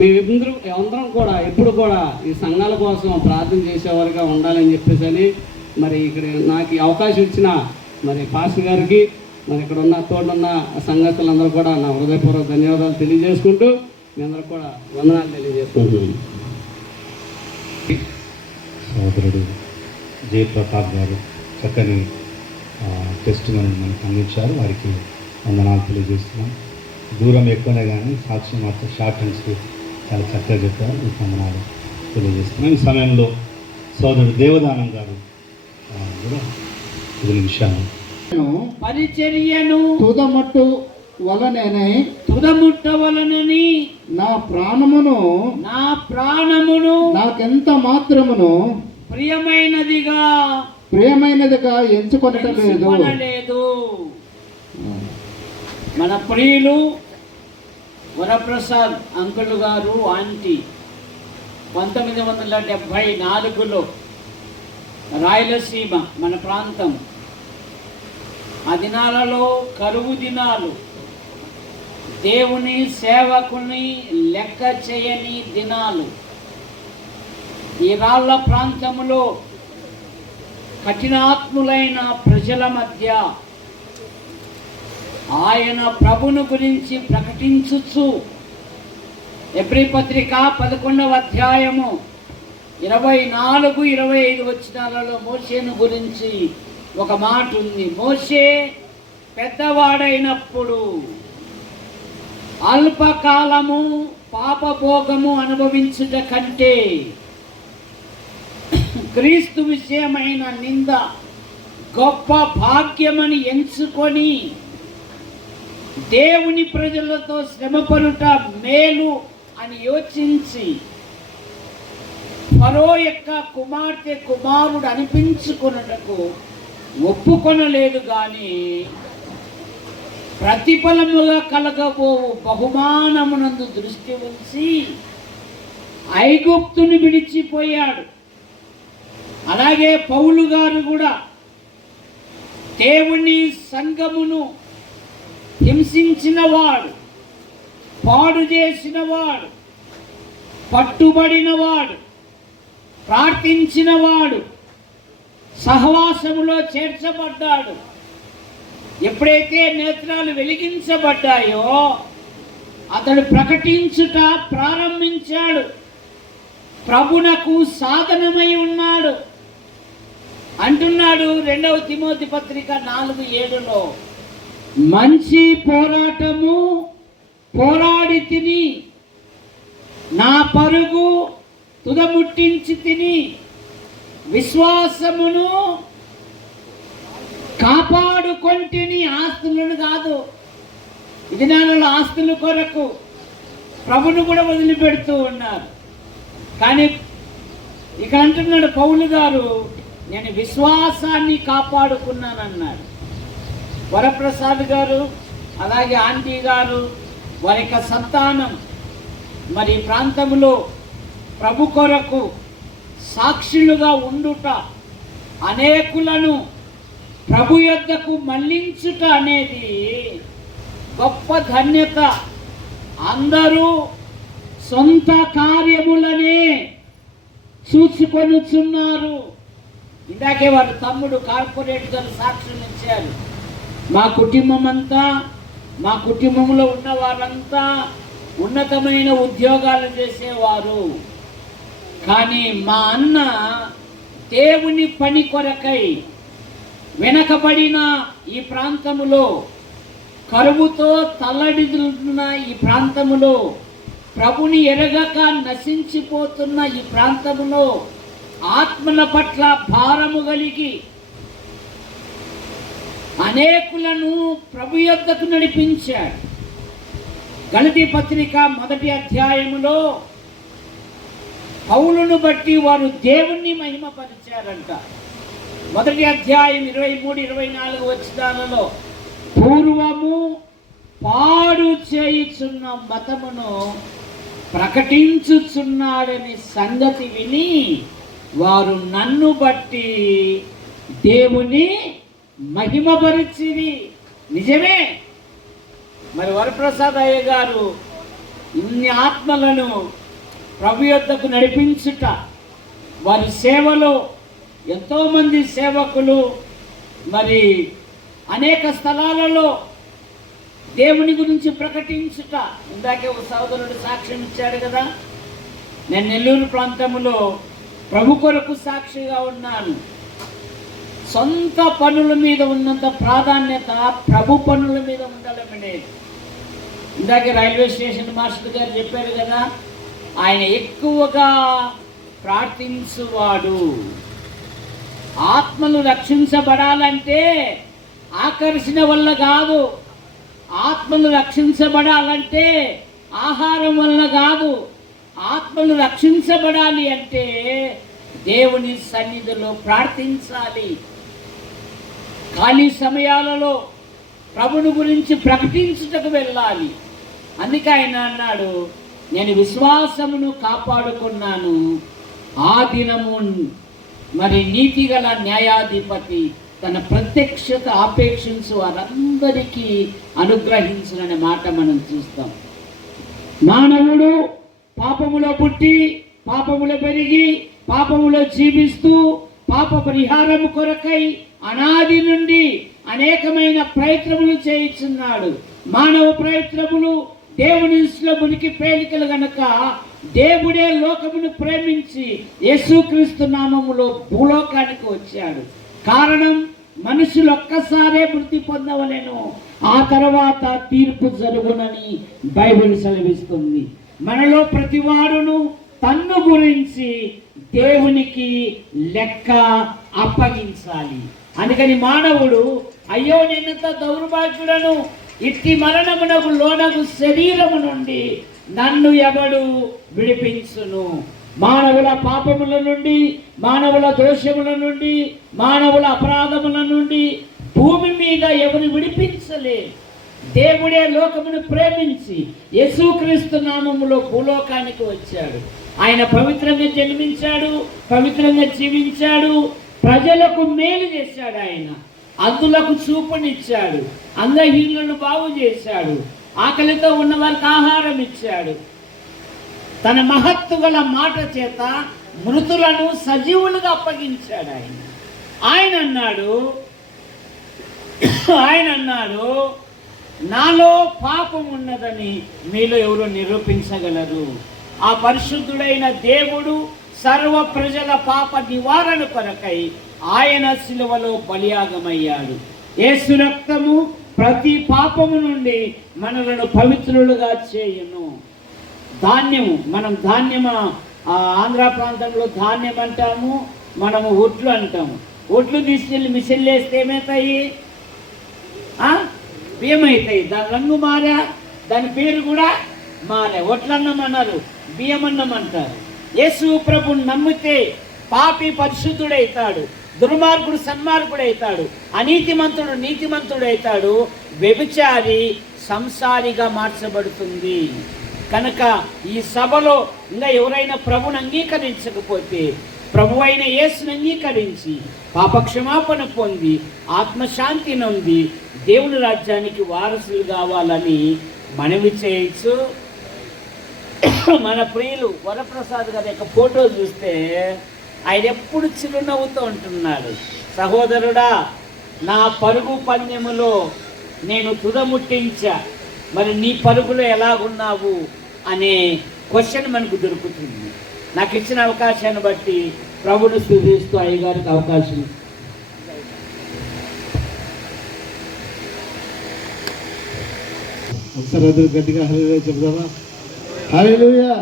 అందరం కూడా ఎప్పుడు కూడా ఈ సంఘాల కోసం ప్రార్థన చేసేవారుగా ఉండాలని చెప్పేసి మరి ఇక్కడ నాకు అవకాశం ఇచ్చిన మరి పాస్టర్ గారికి మరి ఇక్కడ ఉన్న తోడున్న సంఘస్థులందరూ కూడా నా హృదయపూర్వక ధన్యవాదాలు తెలియజేసుకుంటూ మీ అందరూ కూడా వందనాలు తెలియజేసుకుంటున్నాను. సోదరుడు జయప్రతాప్ గారు చక్కని టెస్ట్ మనకు అందించారు. వారికి వందనాలు తెలియజేస్తున్నాం. దూరం ఎక్కువనే కానీ సాక్ష్యం మాత్రం షార్ట్ అండ్ స్వీట్ చాలా చక్కగా చెప్పారు. ఈ వందనాలు తెలియజేస్తున్నాం. ఈ సమయంలో సోదరుడు దేవదానం గారు కూడా కొన్ని విషయాలు పరిచర్యను తుదముట్టవలనని నా ప్రాణమును నాకెంత మాత్రమును ప్రియమైనదిగా ఎంచుకొనలేదు. మన ప్రియులు వరప్రసాద్ అంకుల్ గారు ఆంటీ 1974లో రాయలసీమ మన ప్రాంతం, ఆ దినాలలో కరువు దినాలు, దేవుని సేవకుని లెక్క చేయని దినాలు. ఈ రాళ్ళ ప్రాంతంలో కఠినాత్ములైన ప్రజల మధ్య ఆయన ప్రభును గురించి ప్రకటించుచు ఎబ్రీ పత్రిక 11వ అధ్యాయము 24-25 వచనాలలో మోషేను గురించి ఒక మాట ఉంది. మోషే పెద్దవాడైనప్పుడు అల్పకాలము పాపభోగము అనుభవించుట కంటే క్రీస్తు విషయమైన నింద గొప్ప భాగ్యమని ఎంచుకొని దేవుని ప్రజలతో శ్రమపడుట మేలు అని యోచించి ఫరో యొక్క కుమారుడు అనిపించుకొనుటకు ఒప్పుకొనలేదు. కానీ ప్రతిఫలముగా కలగబోవు బహుమానమునందు దృష్టి ఉంచి ఐగుప్తుని విడిచిపోయాడు. అలాగే పౌలు గారు కూడా దేవుని సంఘమును హింసించినవాడు, పాడు చేసినవాడు, పట్టుబడినవాడు, ప్రార్థించినవాడు, సహవాసములో చేర్చబడ్డాడు. ఎప్పుడైతే నేత్రాలు వెలిగించబడ్డాయో అతడు ప్రకటించుట ప్రారంభించాడు. ప్రభునకు సాధనమై ఉన్నాడు అంటున్నాడు 2వ తిమోతి పత్రిక 4:7లో, మంచి పోరాటము పోరాడి తిని నా పరుగు తుదముట్టించి తిని విశ్వాసమును కాపాడుకొంటిని. ఆస్తులను కాదు, ఇది నాలో ఆస్తుల కొరకు ప్రభును కూడా వదిలిపెడుతూ ఉన్నారు. కానీ ఇక అంటున్నాడు పౌలు గారు, నేను విశ్వాసాన్ని కాపాడుకున్నానన్నాడు. వరప్రసాద్ గారు అలాగే ఆంటీ గారు వారి యొక్క సంతానం మరి ప్రాంతంలో ప్రభు కొరకు సాక్షులుగా ఉండుట, అనేకులను ప్రభు యొద్దకు మళ్లించుట అనేది గొప్ప ధన్యత. అందరూ సొంత కార్యములనే చూసుకొనుచున్నారు. ఇందాకే వారి తమ్ముడు కార్పొరేట్ గారు సాక్ష్యం ఇచ్చారు. మా కుటుంబం అంతా, మా కుటుంబంలో ఉన్న వారంతా ఉన్నతమైన ఉద్యోగాలు చేసేవారు. కానీ మా అన్న దేవుని పని కొరకై వెనకబడిన ఈ ప్రాంతములో, కరువుతో తల్లడిల్లుతున్న ఈ ప్రాంతములో, ప్రభుని ఎరగక నశించిపోతున్న ఈ ప్రాంతములో ఆత్మల పట్ల భారము కలిగి అనేకులను ప్రభు యొద్దకు నడిపించాడు. గలతీ పత్రిక 1వ అధ్యాయములో పౌలును బట్టి వారు దేవుణ్ణి మహిమపరిచారంట. 1వ అధ్యాయం 23-24 వచనాలలో, పూర్వము పాడు చేయుచున్న మతమును ప్రకటించుచున్నాడని సంగతి విని వారు నన్ను బట్టి దేవుని మహిమపరిచిరి. నిజమే. మరి వరప్రసాద్ అయ్య గారు ఇన్ని ఆత్మలను ప్రభు యొద్దకు నడిపించుట, వారి సేవలో ఎంతోమంది సేవకులు మరి అనేక స్థలాలలో దేవుని గురించి ప్రకటించుట. ఇందాకే ఒక సోదరుడు సాక్ష్యం ఇచ్చాడు కదా, నేను నెల్లూరు ప్రాంతంలో ప్రభు కొరకు సాక్షిగా ఉన్నాను. సొంత పనుల మీద ఉన్నంత ప్రాధాన్యత ప్రభు పనుల మీద ఉండలేమనేది. ఇందాకే రైల్వే స్టేషన్ మాస్టర్ గారు చెప్పారు కదా, ఆయన ఎక్కువగా ప్రార్థించువాడు. ఆత్మలు రక్షించబడాలంటే ఆకర్షణ వల్ల కాదు, ఆత్మలు రక్షించబడాలంటే ఆహారం వల్ల కాదు, ఆత్మలు రక్షించబడాలి అంటే దేవుని సన్నిధిలో ప్రార్థించాలి. ఖాళీ సమయాలలో ప్రభుని గురించి ప్రకటించుటకు వెళ్ళాలి. అందుకే ఆయన అన్నాడు, నేను విశ్వాసమును కాపాడుకున్నాను, ఆ దినము మరి నీతిగల న్యాయాధిపతి తన ప్రత్యక్షత ఆపేక్షించు వారందరికీ అనుగ్రహించుననే మాట మనం చూస్తాం. మానవుడు పాపములో పుట్టి, పాపములో పెరిగి, పాపములో జీవిస్తూ పాప పరిహారము కొరకై అనాది నుండి అనేకమైన ప్రయత్నములు చేయించున్నాడు. మానవ ప్రయత్నములు దేవుని దృష్టిలో మునికి ప్రేలికలు గనక దేవుడే లోకమును ప్రేమించి యేసుక్రీస్తు నామములో భూలోకానికి వచ్చాడు. కారణం, మనుషులు ఒక్కసారే మృతి పొందవలెను, ఆ తర్వాత తీర్పు జరుగునని బైబిల్ సెలవిస్తుంది. మనలో ప్రతివాడును తన్ను గురించి దేవునికి లెక్క అప్పగించాలి. అందుకని మానవుడు, అయ్యో నేనంత దౌర్భాగ్యుడను, ఇట్టి మరణమునకు లోనగు శరీరము నుండి నన్ను ఎవడు విడిపించును? మానవుల పాపముల నుండి, మానవుల దోషముల నుండి, మానవుల అపరాధముల నుండి భూమి మీద ఎవరు విడిపించలే. దేవుడే లోకమును ప్రేమించి యేసుక్రీస్తు నామములో భూలోకానికి వచ్చాడు. ఆయన పవిత్రంగా జన్మించాడు, పవిత్రంగా జీవించాడు, ప్రజలకు మేలు చేశాడు. ఆయన అందులకు చూపునిచ్చాడు, అంగహీనులను బాగు చేశాడు, ఆకలితో ఉన్న వారికి ఆహారం ఇచ్చాడు. తన మహత్తు గల మాట చేత మృతులను సజీవులుగా అప్పగించాడు. ఆయన అన్నాడు, నాలో పాపం ఉన్నదని మీలో ఎవరు నిరూపించగలరు? ఆ పరిశుద్ధుడైన దేవుడు సర్వ ప్రజల పాప నివారణ కొరకై ఆయన శిలువలో బలియాగమయ్యాడు. యేసు రక్తము ప్రతి పాపము నుండి మనలను పవిత్రులుగా చేయును. ధాన్యము, మనం ధాన్యము ఆంధ్ర ప్రాంతంలో ధాన్యం అంటాము, మనము ఒట్లు అంటాము. ఒట్లు తీసుకెళ్ళి మిషన్లు వేస్తే ఏమవుతాయి? బియ్యం అవుతాయి. దాని రంగు మారా, దాని పేరు కూడా మారే. ఒట్లన్నం అన్నారు, బియ్యం అన్నం అంటారు. యేసు ప్రభుని నమ్మితే పాపి పరిశుద్ధుడైతాడు, దుర్మార్గుడు సన్మార్గుడైతాడు, అనీతిమంతుడు నీతిమంతుడైతాడు, వ్యభిచారి సంసారిగా మార్చబడుతుంది. కనుక ఈ సభలో ఇంకా ఎవరైనా ప్రభుని అంగీకరించకపోతే ప్రభు అయిన యేసుని అంగీకరించి పాపక్షమాపణ పొంది ఆత్మశాంతి నొంది దేవుని రాజ్యానికి వారసులు కావాలని మనవి చేయొచ్చు. మన ప్రియులు వరప్రసాద్ గారి యొక్క ఫోటో చూస్తే ఆయన ఎప్పుడు చిరునవ్వుతూ ఉంటున్నాడు. సహోదరుడా, నా పరుగు పందెములో నేను తుదముట్టించా, మరి నీ పరుగులో ఎలాగున్నావు అనే క్వశ్చన్ మనకు దొరుకుతుంది. నాకు ఇచ్చిన అవకాశాన్ని బట్టి ప్రభుని స్తుతిస్తూ అయ్యగారికి అవకాశం. ఒకసారి గట్టిగా హల్లెలూయా చెప్దామా? హల్లెలూయా.